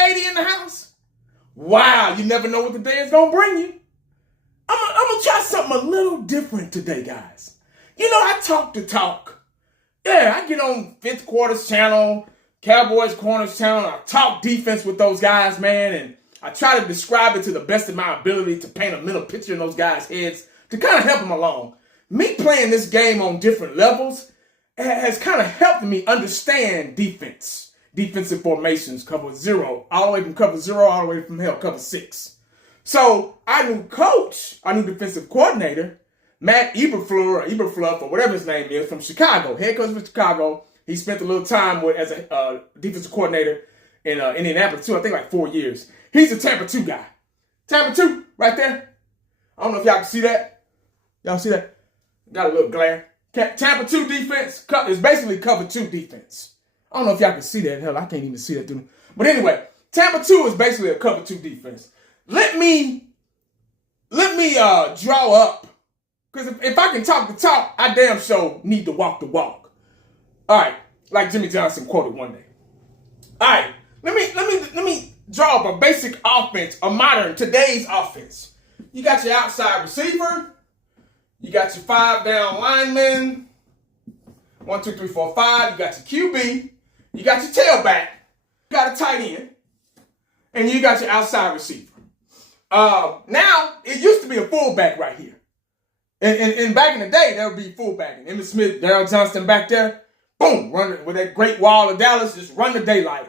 80 in the house? Wow, you never know what the day is going to bring you. I'm going to try something a little different today, guys. You know, I talk the talk. Yeah, I get on Fifth Quarters channel, Cowboys Corners channel, and I talk defense with those guys, man, and I try to describe it to the best of my ability to paint a mental picture in those guys' heads to kind of help them along. Me playing this game on different levels has kind of helped me understand defense. Defensive formations, cover 0, all the way from cover 0, all the way from cover 6. So our new coach, our new defensive coordinator, Matt Eberflus, or whatever his name is, from Chicago, head coach from Chicago. He spent a little time as a defensive coordinator in Indianapolis too, I think like 4 years. He's a Tampa 2 guy. Tampa 2, right there. I don't know if y'all can see that. Y'all see that? Got a little glare. Tampa 2 defense is basically cover 2 defense. I don't know if y'all can see that. Hell, I can't even see that through. But anyway, Tampa 2 is basically a cover 2 defense. Let me draw up, because if I can talk the talk, I damn sure need to walk the walk. All right, like Jimmy Johnson quoted one day. All right, let me draw up a basic offense, a modern today's offense. You got your outside receiver, you got your 5 down linemen, 1, 2, 3, 4, 5. You got your QB, you got your tailback, you got a tight end, and you got your outside receiver. Now, it used to be a fullback right here. And back in the day, there would be fullback. And Emmitt Smith, Darryl Johnston back there, boom, run with that great wall of Dallas, just run the daylight.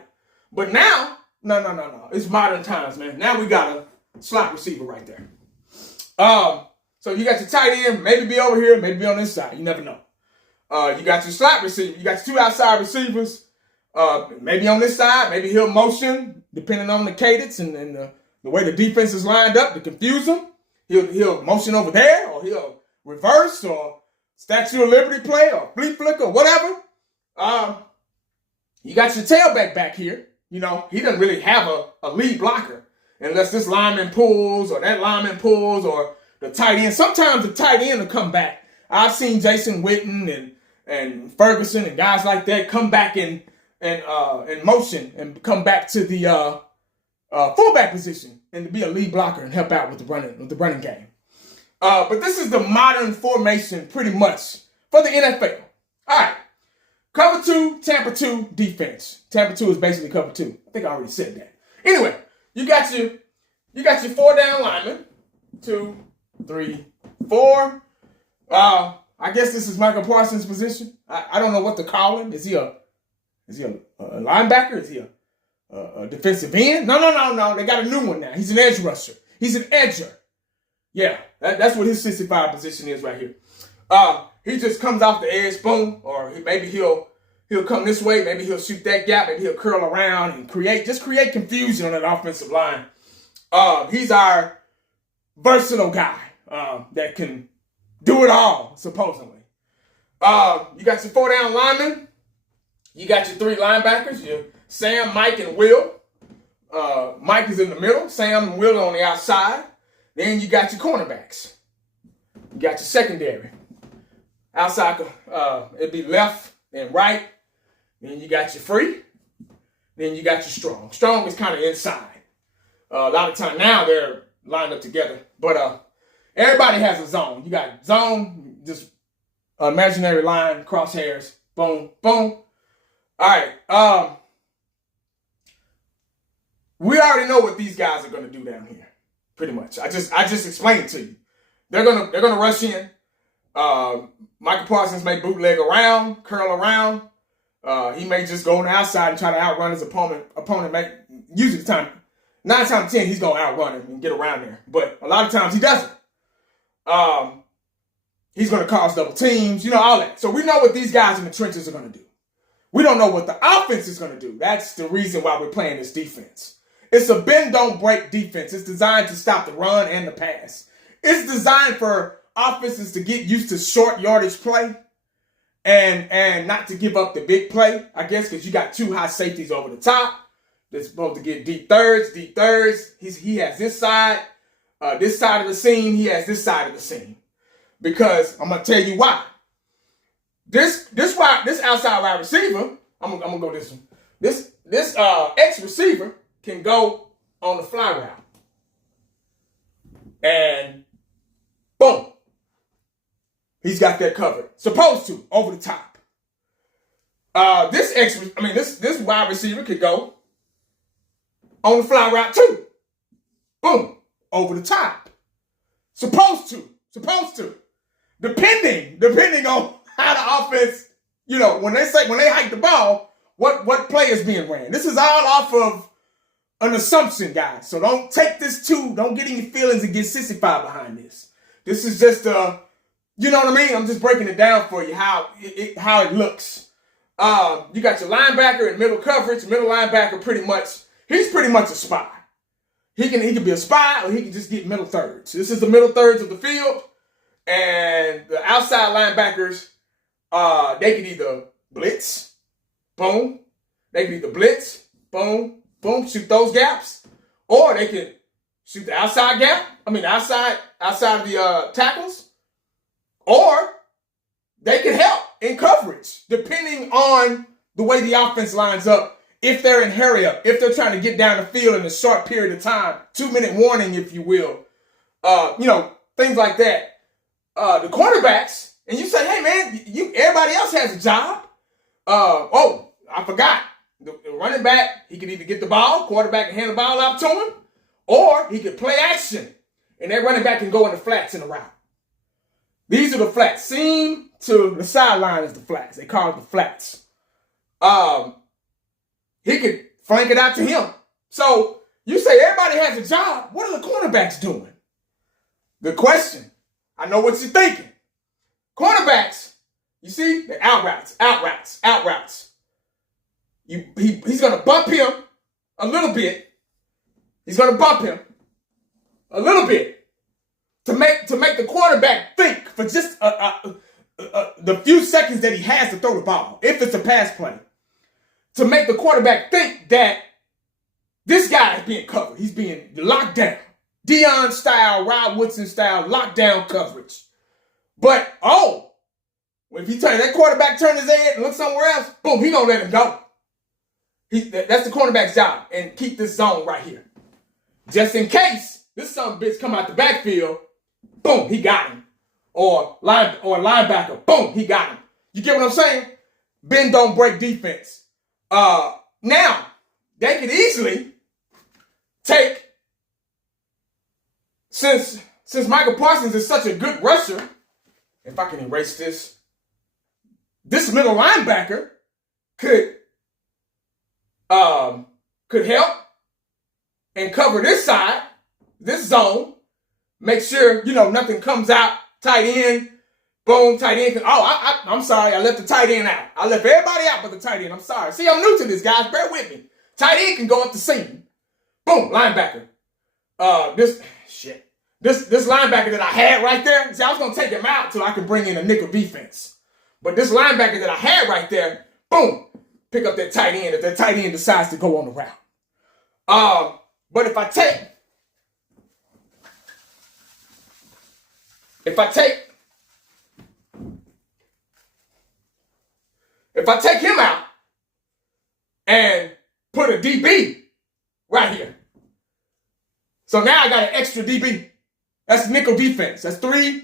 But now, no. It's modern times, man. Now we got a slot receiver right there. So you got your tight end, maybe be over here, maybe be on this side. You never know. You got your slot receiver. You got your 2 outside receivers, maybe on this side, maybe he'll motion, depending on the cadence and the way the defense is lined up to confuse him. He'll motion over there, or he'll reverse, or Statue of Liberty play, or flea flicker, whatever. You got your tailback back here. You know, he doesn't really have a lead blocker unless this lineman pulls, or that lineman pulls, or the tight end. Sometimes the tight end will come back. I've seen Jason Witten and Ferguson and guys like that come back in motion and come back to the fullback position and to be a lead blocker and help out with the running game. But this is the modern formation pretty much for the NFL. All right. Cover 2, Tampa 2 defense. Tampa 2 is basically cover 2. I think I already said that. Anyway, you got your 4 down linemen. 2, 3, 4. I guess this is Michael Parsons' position. I don't know what to call him. Is he a linebacker? Is he a defensive end? No. They got a new one now. He's an edge rusher. He's an edger. Yeah, that's what his 65 position is right here. He just comes off the edge, boom, or maybe he'll come this way, maybe he'll shoot that gap, maybe he'll curl around and create confusion on that offensive line. He's our versatile guy that can do it all, supposedly. You got your 4 down linemen. You got your 3 linebackers, your Sam, Mike, and Will. Mike is in the middle. Sam and Will are on the outside. Then you got your cornerbacks. You got your secondary. Outside, it'd be left and right. Then you got your free. Then you got your strong. Strong is kind of inside. A lot of time now they're lined up together. But everybody has a zone. You got zone, just imaginary line, crosshairs. Boom, boom. All right. We already know what these guys are going to do down here. Pretty much. I just explained it to you. They're gonna rush in. Michael Parsons may bootleg around, curl around. He may just go on the outside and try to outrun his opponent. Usually 9 times out of 10, he's gonna outrun him and get around there. But a lot of times he doesn't. He's gonna cause double teams, all that. So we know what these guys in the trenches are gonna do. We don't know what the offense is gonna do. That's the reason why we're playing this defense. It's a bend, don't break defense. It's designed to stop the run and the pass. It's designed for offenses to get used to short yardage play and not to give up the big play, I guess, because you got 2 high safeties over the top. They're supposed to get deep thirds. He has this side of the seam. He has this side of the seam. Because I'm going to tell you why. This outside wide receiver, I'm gonna go this one. This X receiver can go on the fly route. And boom. He's got that covered. Supposed to, over the top. This wide receiver could go on the fly route too. Boom. Over the top. Supposed to. Depending on how the offense, when they hike the ball, what play is being ran. This is all off of an assumption, guys. So don't take this don't get any feelings and get sissified behind this. This is just you know what I mean? I'm just breaking it down for you how it looks. You got your linebacker in middle coverage. Middle linebacker he's pretty much a spy. He can be a spy or he can just get middle thirds. This is the middle thirds of the field. And the outside linebackers, they can either blitz, boom. They can either blitz, boom, boom, shoot those gaps. Or they can shoot the outside gap. Outside of the tackles. Or they can help in coverage, depending on the way the offense lines up. If they're in hurry up, if they're trying to get down the field in a short period of time, 2-minute warning, if you will, things like that. The cornerbacks, and you say, hey man, everybody else has a job. I forgot. The running back, he can either get the ball, quarterback can hand the ball off to him, or he can play action, and that running back can go in the flats in the route. These are the flats. Seam to the sideline is the flats. They call it the flats. He could flank it out to him. So you say everybody has a job. What are the cornerbacks doing? Good question. I know what you're thinking. Cornerbacks, you see, they're out routes. He's going to bump him a little bit. He's going to bump him a little bit to make the quarterback think for just the few seconds that he has to throw the ball, if it's a pass play. To make the quarterback think that this guy is being covered. He's being locked down. Deion style, Rod Woodson style, lockdown coverage. But, if that quarterback turn his head and look somewhere else, boom, he gonna let him go. That's the cornerback's job. And keep this zone right here. Just in case this son of a bitch come out the backfield, boom, he got him. Or linebacker, boom, he got him. You get what I'm saying? Bend, don't break defense. Now, they could easily take, since Michael Parsons is such a good rusher, if I can erase this middle linebacker could help and cover this side, this zone, make sure, nothing comes out, tight end. Boom, tight end. I'm sorry. I left the tight end out. I left everybody out but the tight end. I'm sorry. See, I'm new to this, guys. Bear with me. Tight end can go up the seam. Boom, linebacker. This linebacker that I had right there, see, I was going to take him out till I could bring in a nickel defense. But this linebacker that I had right there, boom, pick up that tight end if that tight end decides to go on the route. But if I take him out and put a DB right here. So now I got an extra DB. That's nickel defense. That's three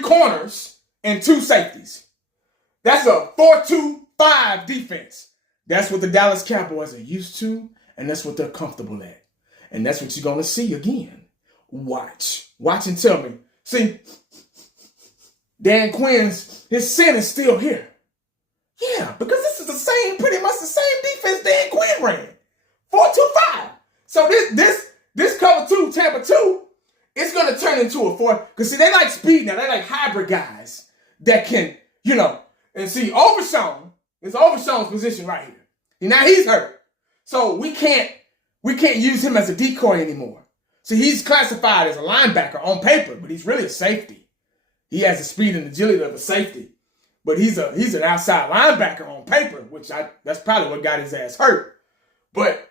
corners and 2 safeties. That's a 4-2-5 defense. That's what the Dallas Cowboys are used to, and that's what they're comfortable at. And that's what you're going to see again. Watch and tell me. See, Dan Quinn's, his sin is still here. Yeah, because this is pretty much the same defense Dan Quinn ran. 4-2-5. So this cover 2, Tampa 2, it's going to turn into a 4. Because see, they like speed now. They like hybrid guys that can, and see, Overshown is Overshown's position right here. Now he's hurt. So we can't use him as a decoy anymore. See, he's classified as a linebacker on paper, but he's really a safety. He has the speed and agility of a safety. But he's an outside linebacker on paper, that's probably what got his ass hurt. But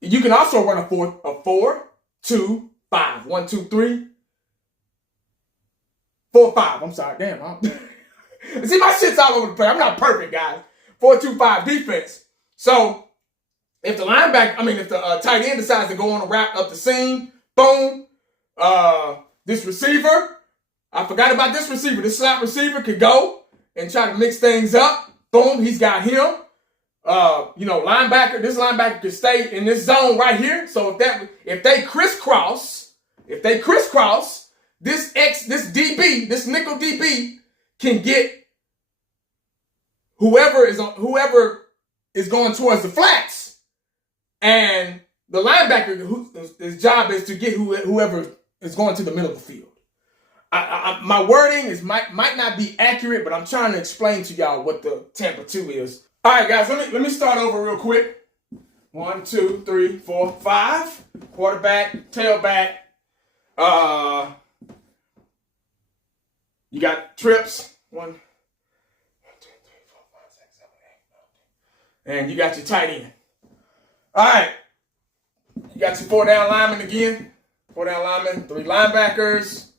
you can also run a 4-2-5. 1, 2, 3, 4, 5. I'm sorry, damn. See, my shit's all over the place. I'm not perfect, guys. 4-2-5 defense. So if the tight end decides to go on a route up the seam, boom, this receiver, I forgot about this receiver. This slot receiver could go and try to mix things up. Boom, he's got him. This linebacker could stay in this zone right here. So if they crisscross, this DB, this nickel DB can get whoever is going towards the flats, and the linebacker his job is to get whoever is going to the middle of the field. My wording might not be accurate, but I'm trying to explain to y'all what the Tampa 2 is. All right, guys, let me start over real quick. 1, 2, 3, 4, 5. Quarterback, tailback. You got trips. 1, 2, 3, 4, 5, 6, 7, 8, 9, 10. And you got your tight end. All right. You got your 4 down linemen again. 4 down linemen, 3 linebackers.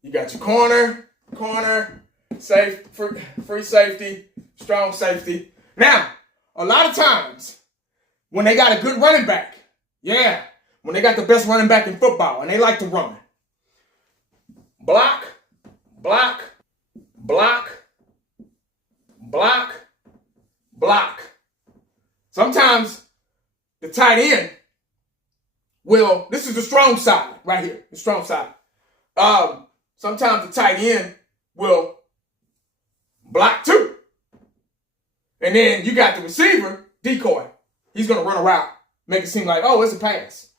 You got your corner, safe, free safety, strong safety. Now, a lot of times, when they got a good running back, when they got the best running back in football, and they like to run, block, block, block, block, block. Sometimes the tight end this is the strong side right here, the strong side. Sometimes the tight end will block too. And then you got the receiver, decoy. He's going to run a route, make it seem like, oh, it's a pass.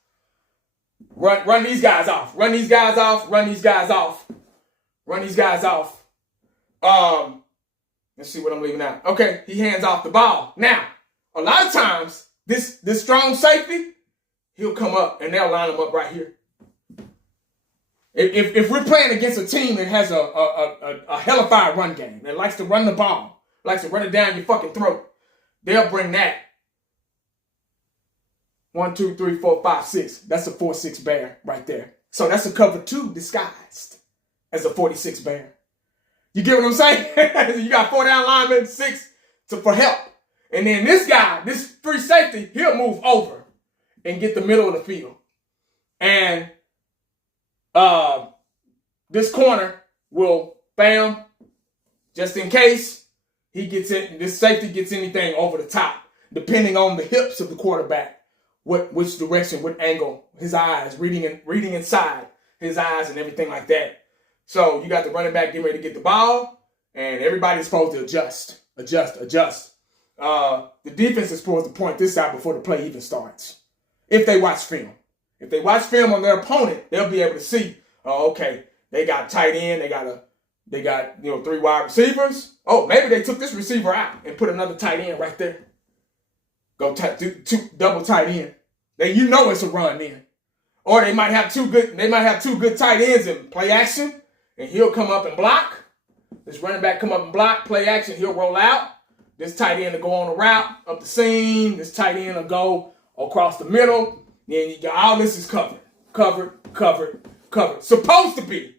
Run these guys off. Run these guys off. Run these guys off. Run these guys off. Let's see what I'm leaving out. Okay, he hands off the ball. Now, a lot of times, this strong safety, he'll come up and they'll line him up right here. If we're playing against a team that has a hellified run game, that likes to run the ball, likes to run it down your fucking throat, they'll bring that. 1, 2, 3, 4, 5, 6. That's a 4-6 bear right there. So that's a cover 2 disguised as a 46 bear. You get what I'm saying? You got 4 down linemen, 6 for help. And then this guy, this free safety, he'll move over and get the middle of the field. And this corner will bam, just in case this safety gets anything over the top, depending on the hips of the quarterback, which direction, what angle, his eyes, reading inside his eyes and everything like that. So you got the running back getting ready to get the ball, and everybody's supposed to adjust. The defense is supposed to point this out before the play even starts. If they watch film. If they watch film on their opponent, they'll be able to see, okay, they got tight end, they got 3 wide receivers. Oh, maybe they took this receiver out and put another tight end right there. Go two double tight end. Then you know it's a run then. Or they might have two good tight ends in play action, and he'll come up and block. This running back come up and block, play action, he'll roll out. This tight end will go on a route up the seam. This tight end will go across the middle. Then you got all this is covered. Supposed to be.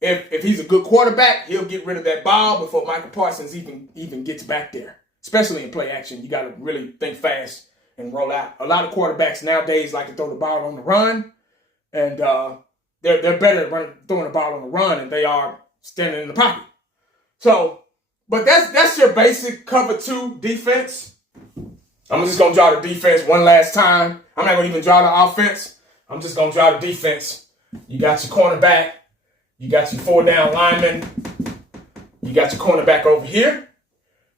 If he's a good quarterback, he'll get rid of that ball before Michael Parsons even gets back there. Especially in play action, you got to really think fast and roll out. A lot of quarterbacks nowadays like to throw the ball on the run, and they're better at throwing the ball on the run than they are standing in the pocket. So, but that's your basic cover 2 defense. I'm just going to draw the defense one last time. I'm not going to even draw the offense. I'm just going to draw the defense. You got your cornerback. You got your 4 down linemen. You got your cornerback over here.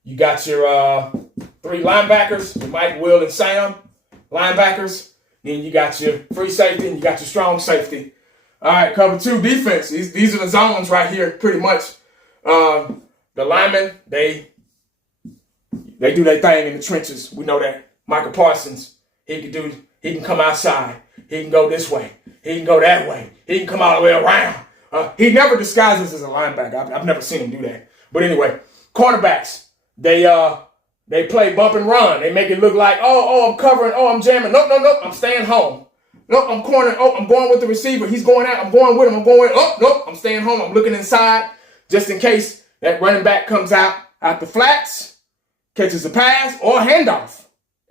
You got your 3 linebackers, your Mike, Will, and Sam linebackers. Then you got your free safety and you got your strong safety. All right, cover 2 defense. These are the zones right here, pretty much. The linemen, they do their thing in the trenches. We know that. Michael Parsons, he can come outside. He can go this way. He can go that way. He can come all the way around. He never disguises as a linebacker. I've never seen him do that. But anyway, cornerbacks, they play bump and run. They make it look like, oh, I'm covering. Oh, I'm jamming. Nope. I'm staying home. Nope, I'm cornering. Oh, I'm going with the receiver. He's going out. I'm going with him. Oh, nope, I'm staying home. I'm looking inside just in case that running back comes out the flats. catches a pass or a handoff.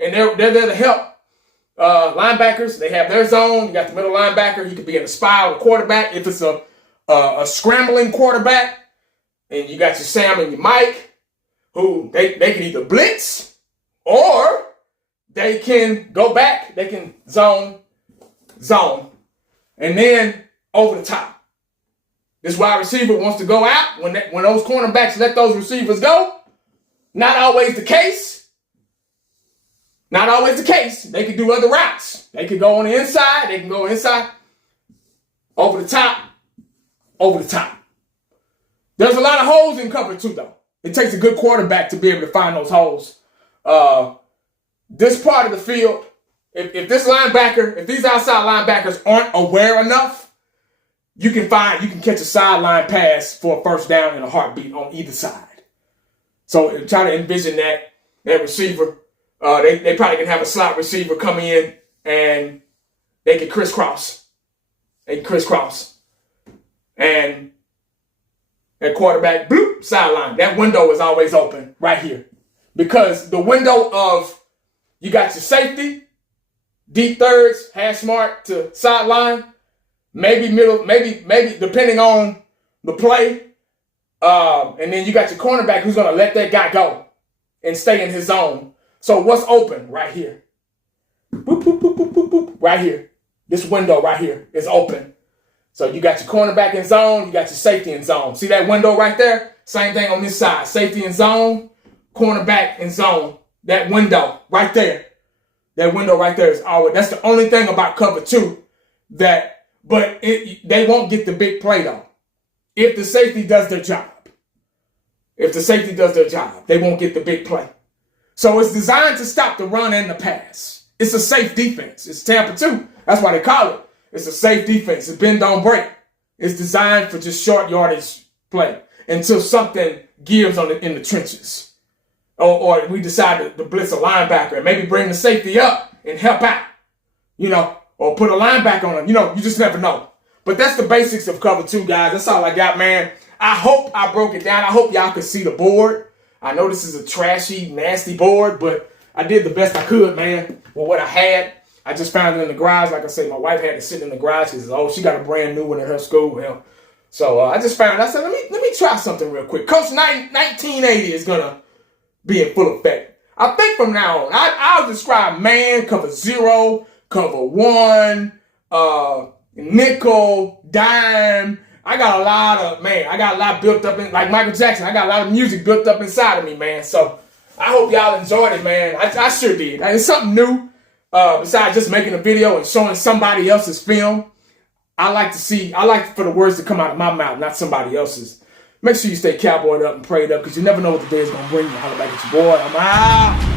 And they're there to help linebackers. They have their zone. You got the middle linebacker. He could be in the spy or the quarterback. If it's a scrambling quarterback, and you got your Sam and your Mike, who they can either blitz or they can go back. They can zone, and then over the top. This wide receiver wants to go out when those cornerbacks let those receivers go. Not always the case. Not always the case. They could do other routes. They could go on the inside. They can go inside, over the top, over the top. There's a lot of holes in cover two, though. It takes a good quarterback to be able to find those holes. This part of the field, if these outside linebackers aren't aware enough, you can catch a sideline pass for a first down in a heartbeat on either side. So try to envision that receiver. They probably can have a slot receiver come in and they can crisscross. And that quarterback, bloop, sideline. That window is always open right here. Because the window of, you got your safety, deep thirds, hash mark to sideline, maybe middle, maybe depending on the play. And then you got your cornerback who's going to let that guy go and stay in his zone. So what's open right here? Boop, boop, boop, boop, boop, boop, right here. This window right here is open. So you got your cornerback in zone, you got your safety in zone. See that window right there? Same thing on this side. Safety in zone, cornerback in zone. That window right there. That window right there is always, that's the only thing about cover two they won't get the big play though. If the safety does their job. They won't get the big play. So it's designed to stop the run and the pass. It's a safe defense. It's Tampa 2. That's why they call it. It's a safe defense. It's bend, don't break. It's designed for just short yardage play until something gives in the trenches. Or we decide to blitz a linebacker and maybe bring the safety up and help out, or put a linebacker on him. You just never know. But that's the basics of cover two, guys. That's all I got, man. I hope I broke it down. I hope y'all could see the board. I know this is a trashy, nasty board, but I did the best I could, man, with what I had. I just found it in the garage. Like I say, my wife had it sitting in the garage. She says, she got a brand new one in her school. So I just found it. I said, let me try something real quick. Coach 1980 is going to be in full effect. I think from now on, I'll describe man, cover 0, cover 1, nickel, dime. I got a lot built up in, like Michael Jackson. I got a lot of music built up inside of me, man. So I hope y'all enjoyed it, man. I sure did. It's something new. Besides just making a video and showing somebody else's film. I like for the words to come out of my mouth, not somebody else's. Make sure you stay cowboyed up and prayed up because you never know what the day is going to bring you. Holla back at your boy. I'm out.